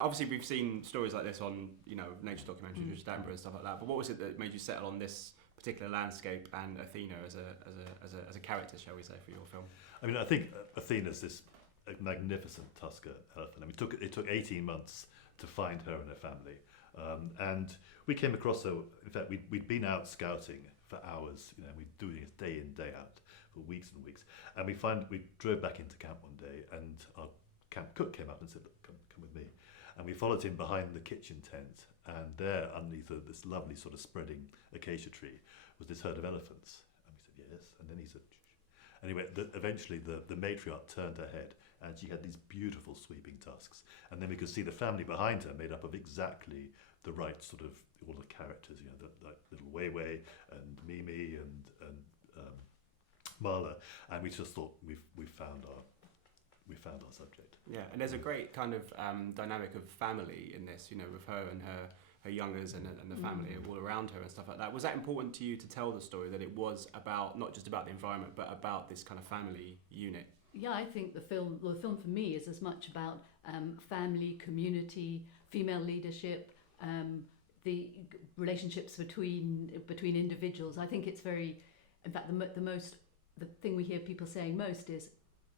Obviously, we've seen stories like this on, nature documentaries, Richard Attenborough and stuff like that. But what was it that made you settle on this particular landscape and Athena as a character, shall we say, for your film? I mean, I think Athena's this magnificent tusker elephant. I mean, it took 18 months to find her and her family. And we came across her. In fact, we'd been out scouting for hours. We'd doing it day in, day out for weeks and weeks. And we drove back into camp one day, and our camp cook came up and said, "Look, come with me." And we followed him behind the kitchen tent, and there, underneath this lovely sort of spreading acacia tree, was this herd of elephants. And we said, "Yes." And then he said, "Shh." Anyway, eventually the matriarch turned her head, and she had these beautiful sweeping tusks. And then we could see the family behind her made up of exactly the right sort of, all the characters, the little Wei Wei and Mimi and Marla. And we just thought we found our subject. Yeah, and there's a great kind of dynamic of family in this, with her and her youngers and the family all around her and stuff like that. Was that important to you to tell the story, that it was about, not just about the environment, but about this kind of family unit? Yeah, I think the film for me is as much about family, community, female leadership, the relationships between individuals. I think it's very, in fact, the thing we hear people saying most is,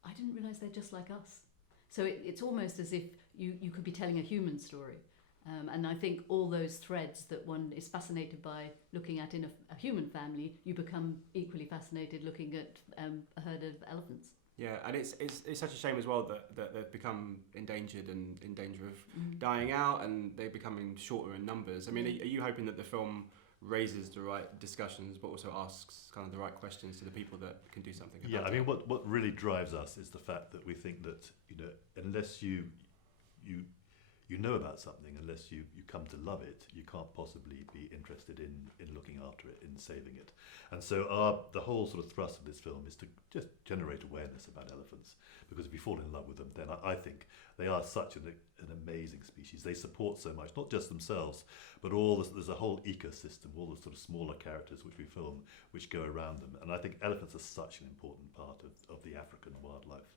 "I didn't realise they're just like us." So it's almost as if you could be telling a human story. And I think all those threads that one is fascinated by looking at in a human family, you become equally fascinated looking at a herd of elephants. Yeah, and it's such a shame as well that they've become endangered and in danger of dying out, and they're becoming shorter in numbers. I mean, are you hoping that the film raises the right discussions, but also asks kind of the right questions to the people that can do something about it? Yeah, I mean, what really drives us is the fact that we think that, unless you know about something, unless you come to love it, you can't possibly be interested in looking after it, in saving it. And so the whole sort of thrust of this film is to just generate awareness about elephants, because if you fall in love with them, then I think they are such an amazing species. They support so much, not just themselves, but there's a whole ecosystem, all the sort of smaller characters which we film, which go around them. And I think elephants are such an important part of the African wildlife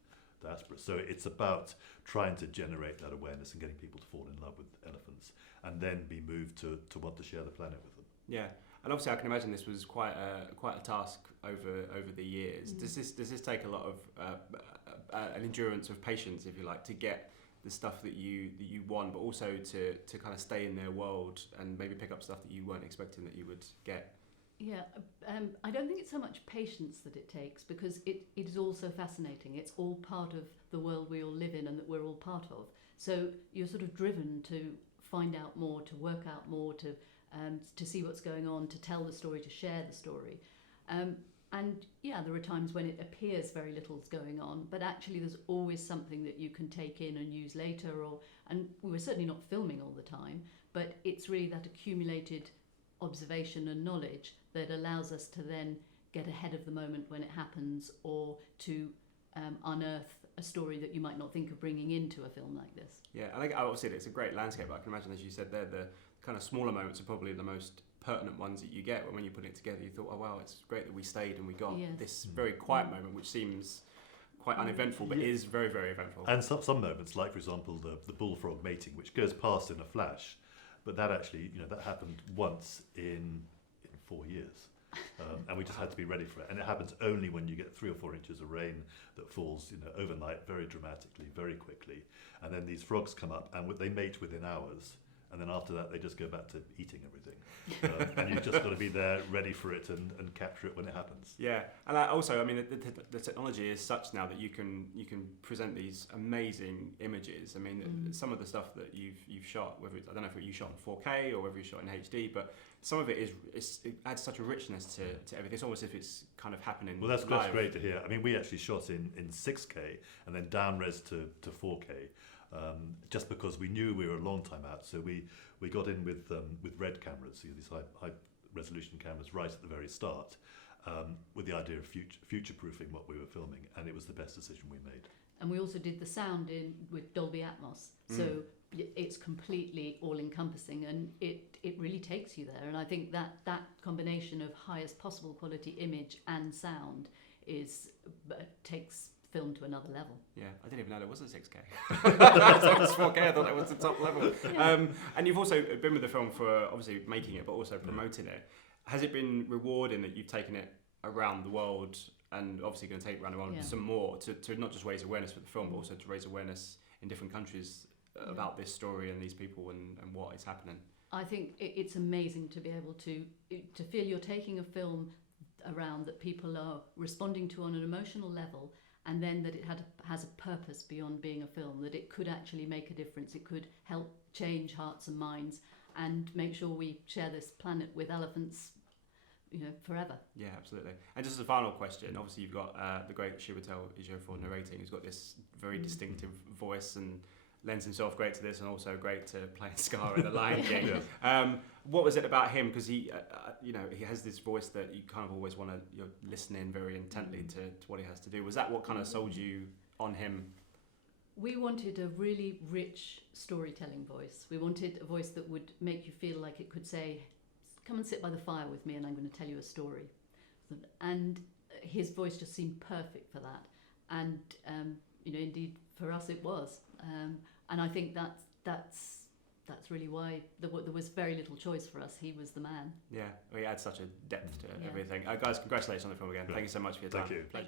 diaspora. So it's about trying to generate that awareness and getting people to fall in love with elephants, and then be moved to want to share the planet with them. Yeah, and obviously I can imagine this was quite a task over the years. Does this take a lot of an endurance of patience, if you like, to get the stuff that you want, but also to kind of stay in their world and maybe pick up stuff that you weren't expecting that you would get? Yeah, I don't think it's so much patience that it takes, because it is all so fascinating. It's all part of the world we all live in and that we're all part of. So you're sort of driven to find out more, to work out more, to see what's going on, to tell the story, to share the story. And yeah, there are times when it appears very little's going on, but actually there's always something that you can take in and use later. And we were certainly not filming all the time, but it's really that accumulated observation and knowledge that allows us to then get ahead of the moment when it happens, or to unearth a story that you might not think of bringing into a film like this. Yeah, I think obviously it's a great landscape. I can imagine, as you said there, the kind of smaller moments are probably the most pertinent ones that you get. When you put it together, you thought, "Oh wow, it's great that we stayed and we got this very quiet moment, which seems quite uneventful, but is very, very eventful." And some moments, like for example the bullfrog mating, which goes past in a flash, but that actually, that happened once in 4 years. And we just had to be ready for it. And it happens only when you get 3 or 4 inches of rain that falls, overnight, very dramatically, very quickly. And then these frogs come up and they mate within hours. And then after that, they just go back to eating everything. And you've just got to be there ready for it and capture it when it happens. Yeah, and also, the technology is such now that you can present these amazing images. Some of the stuff that you've shot, whether I don't know if you shot in 4K or whether you shot in HD, but some of it it adds such a richness to everything. It's almost as if it's kind of happening. Well, that's live. great to hear. We actually shot in 6K and then down-res to 4K. Just because we knew we were a long time out, so we got in with red cameras, these high resolution cameras, right at the very start, with the idea of future-proofing what we were filming, and it was the best decision we made. And we also did the sound with Dolby Atmos, so it's completely all-encompassing, and it really takes you there. And I think that combination of highest possible quality image and sound takes film to another level. Yeah, I didn't even know there was a 6K. I thought it was 4K, I thought that was the top level. Yeah. And you've also been with the film for obviously making it, but also promoting it. Has it been rewarding that you've taken it around the world, and obviously going to take it around the world some more, to not just raise awareness for the film, but also to raise awareness in different countries about this story and these people and what is happening? I think it's amazing to be able to feel you're taking a film around that people are responding to on an emotional level, and then that it has a purpose beyond being a film, that it could actually make a difference. It could help change hearts and minds and make sure we share this planet with elephants, forever. Yeah, absolutely. And just as a final question, obviously you've got the great Chiwetel Ejiofor narrating, who's got this very distinctive voice and lends himself great to this, and also great to play Scar in The Lion King. What was it about him? Because he has this voice that you kind of always want to, you're listening very intently to what he has to do. Was that what kind of sold you on him? We wanted a really rich storytelling voice. We wanted a voice that would make you feel like it could say, come and sit by the fire with me and I'm going to tell you a story. And his voice just seemed perfect for that. And, indeed for us it was. And I think that's really why there was very little choice for us. He was the man. Yeah, he adds such a depth to everything. Guys, congratulations on the film again. Thank you so much for your time. Thank you. Pleasure.